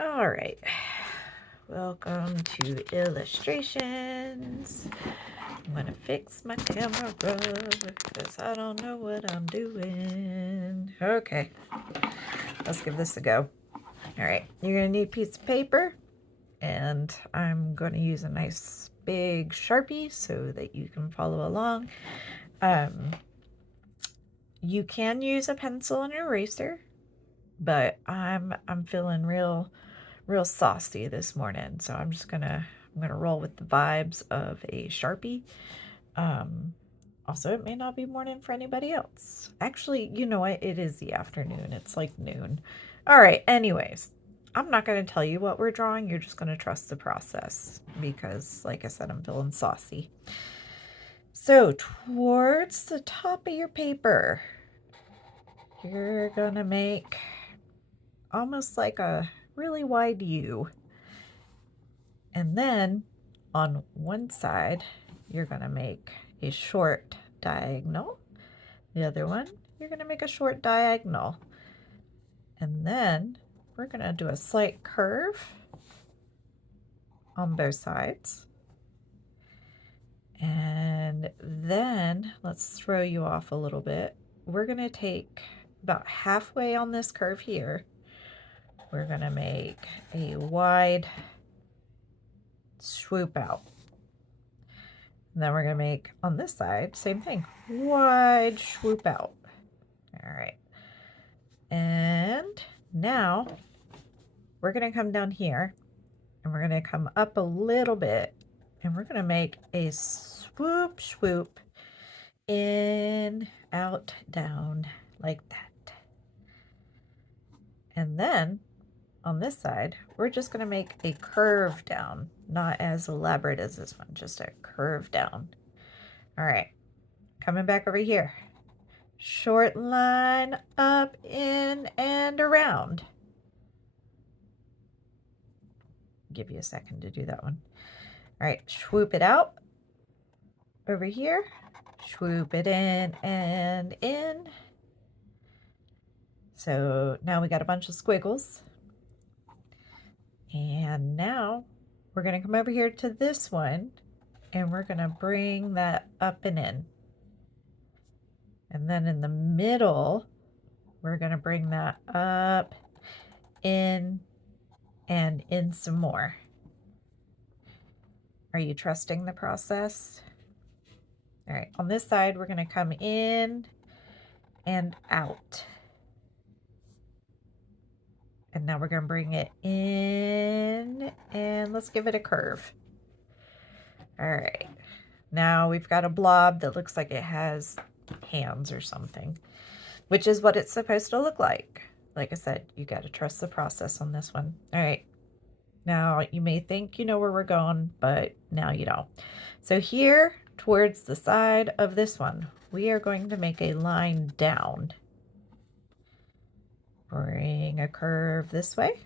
All right. Welcome to illustrations. I'm gonna fix my camera because I don't know what I'm doing. Okay, let's give this a go. All right, you're gonna need a piece of paper, and I'm gonna use a nice big Sharpie so that you can follow along. You can use a pencil and eraser, but I'm feeling real saucy this morning, so I'm gonna roll with the vibes of a Sharpie. Also, it may not be morning for anybody else. Actually, you know what? It is the afternoon. It's like noon. All right, anyways, I'm not going to tell you what we're drawing. You're just going to trust the process because, like I said, I'm feeling saucy. So, towards the top of your paper, you're going to make almost like a really wide U. And then on one side, you're going to make a short diagonal. The other one, you're going to make a short diagonal. And then we're going to do a slight curve on both sides. And then let's throw you off a little bit. We're going to take about halfway on this curve here. We're going to make a wide swoop out. And then we're going to make on this side, same thing, wide swoop out. All right. And now we're going to come down here and we're going to come up a little bit and we're going to make a swoop, swoop, in, out, down, like that. And then on this side, we're just going to make a curve down, not as elaborate as this one, just a curve down. All right, coming back over here. Short line up, in, and around. Give you a second to do that one. All right, swoop it out over here, swoop it in and in. So now we got a bunch of squiggles. And now we're going to come over here to this one and we're going to bring that up and in. And then in the middle, we're going to bring that up, in, and in some more. Are you trusting the process? All right, on this side, we're going to come in and out. And now we're going to bring it in and let's give it a curve. All right, now we've got a blob that looks like it has hands or something, which is what it's supposed to look like. Like I said, you got to trust the process on this one. All right, now you may think you know where we're going, but now you don't. So here towards the side of this one, we are going to make a line down. Bring a curve this way.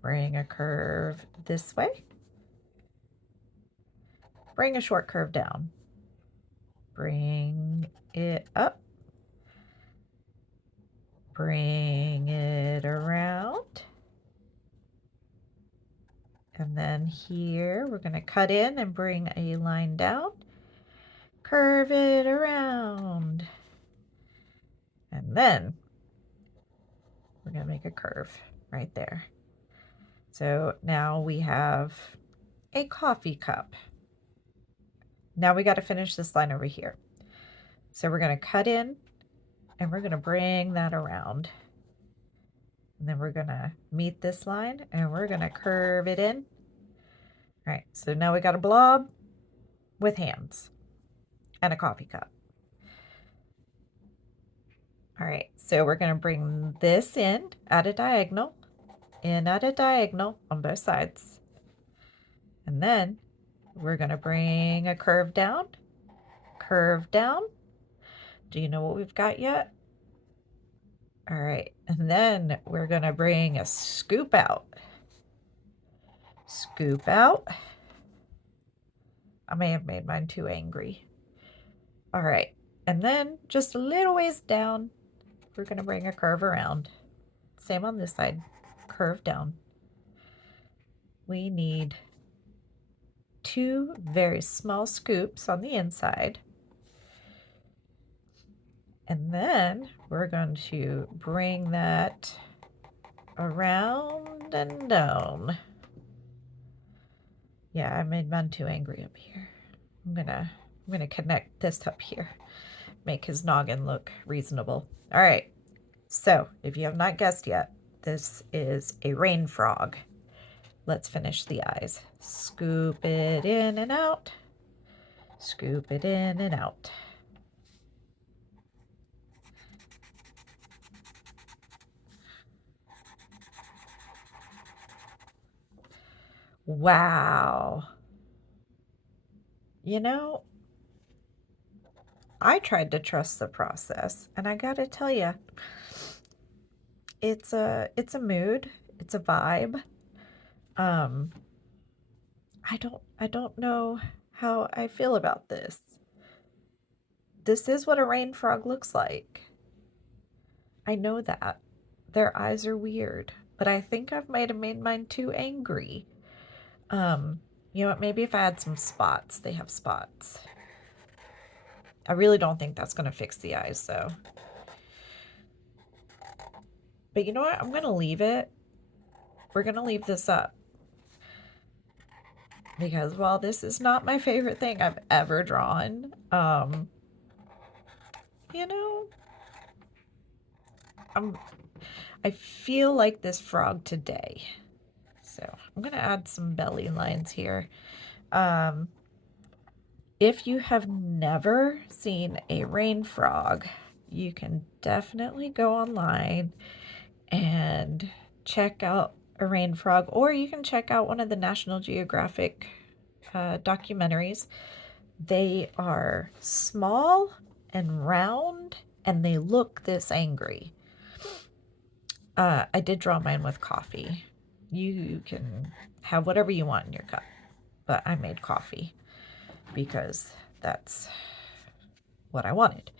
Bring a curve this way. Bring a short curve down. Bring it up. Bring it around. And then here we're going to cut in and bring a line down. Curve it around. And then we're going to make a curve right there. So now we have a coffee cup. Now we got to finish this line over here. So we're going to cut in and we're going to bring that around. And then we're going to meet this line and we're going to curve it in. All right, so now we got a blob with hands and a coffee cup. All right, so we're going to bring this in at a diagonal, in at a diagonal on both sides. And then we're going to bring a curve down, curve down. Do you know what we've got yet? All right, and then we're going to bring a scoop out. Scoop out. I may have made mine too angry. All right, and then just a little ways down, we're going to bring a curve around. Same on this side. Curve down. We need 2 very small scoops on the inside. And then we're going to bring that around and down. Yeah, I made Mon too angry up here. I'm gonna connect this up here. Make his noggin look reasonable. All right, so if you have not guessed yet, this is a rain frog. Let's finish the eyes. Scoop it in and out. Scoop it in and out. Wow. You know, I tried to trust the process, and I gotta tell you, it's a mood, it's a vibe. Um, I don't know how I feel about this. This is what a rain frog looks like. I know that. Their eyes are weird, but I think I might have made mine too angry. You know what? Maybe if I had some spots, they have spots. I really don't think that's going to fix the eyes, though. But you know what? I'm going to leave it. We're going to leave this up. Because while this is not my favorite thing I've ever drawn, you know, I feel like this frog today. So I'm going to add some belly lines here. If you have never seen a rain frog, you can definitely go online and check out a rain frog, or you can check out one of the National Geographic documentaries. They are small and round, and they look this angry. I did draw mine with coffee. You can have whatever you want in your cup, but I made coffee because that's what I wanted.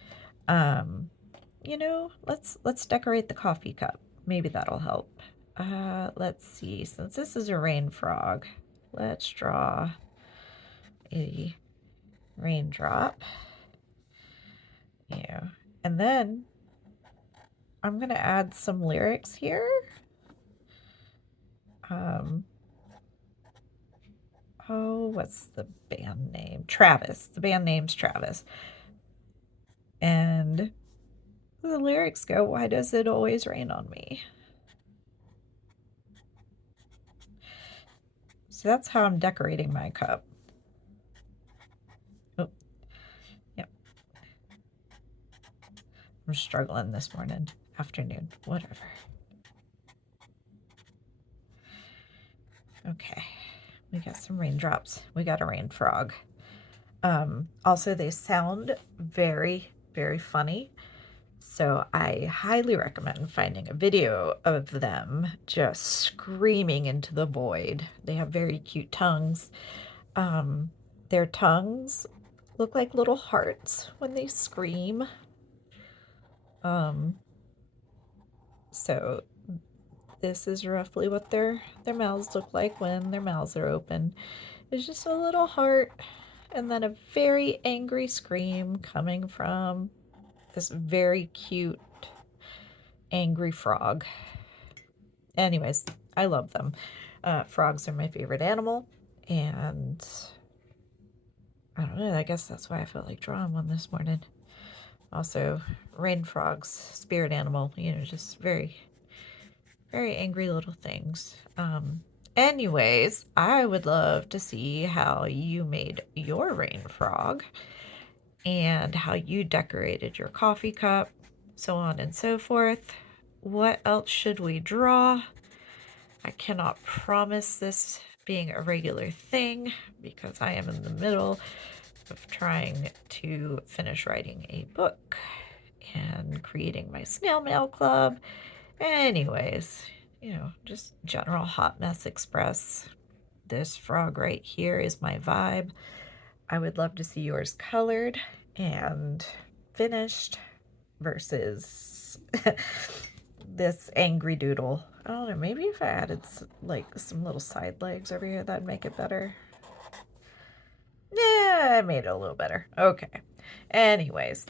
You know, let's decorate the coffee cup. Maybe that'll help. Let's see. Since this is a rain frog, let's draw a raindrop. Yeah, and then I'm gonna add some lyrics here. Oh, what's the band name? Travis. The band name's Travis. And the lyrics go, "Why does it always rain on me?" So that's how I'm decorating my cup. Oh, yep. I'm struggling this afternoon, whatever. Okay, we got some raindrops. We got a rain frog. Also, they sound very, very funny. So I highly recommend finding a video of them just screaming into the void. They have very cute tongues. Their tongues look like little hearts when they scream. So this is roughly what their mouths look like when their mouths are open. It's just a little heart and then a very angry scream coming from this very cute angry frog. Anyways, I love them. Frogs are my favorite animal, and I don't know, I guess that's why I felt like drawing one this morning. Also, rain frogs, spirit animal, you know, just very, very angry little things. Anyways, I would love to see how you made your rain frog and how you decorated your coffee cup, so on and so forth. What else should we draw? I cannot promise this being a regular thing because I am in the middle of trying to finish writing a book and creating my snail mail club. Anyways, you know, just general hot mess express. This frog right here is my vibe. I would love to see yours colored and finished versus this angry doodle. I don't know, maybe if I added like some little side legs over here, that'd make it better. Yeah, I made it a little better. Okay. Anyways,